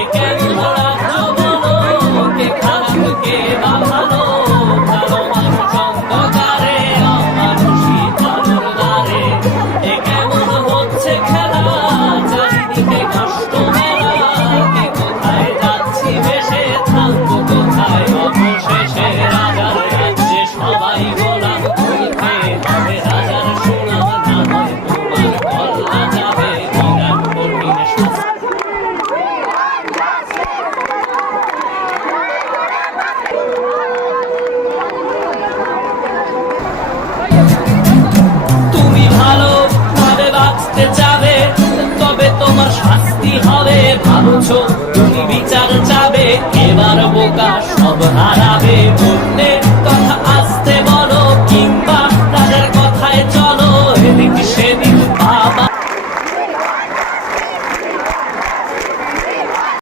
এ কেমন রাজ্য বলো, কে খারাপ কে বা ভালো, ভালো মানুষ অন্ধকারে, অমানুষী ভালোর দ্বারে। এ কেমন হচ্ছে খেলা, চারিদিকে কষ্ট মেলা, কে কোথায় যাচ্ছি ভেসে, থামবো কোথায় অবশেষে। রাজার রাজ্যে সবাই গোলাম, করতে হবে রাজার সুনাম, না হয় তোমার গলা যাবে বিরাট কঠিন শাস্তি। তুমি ভালো ভাবে বাঁচতে চাবে, তবে তোমার শাস্তি হবে। ভাবছো তুমি বিচার চাবে, এবার বোকা সব হারাবে। বলতে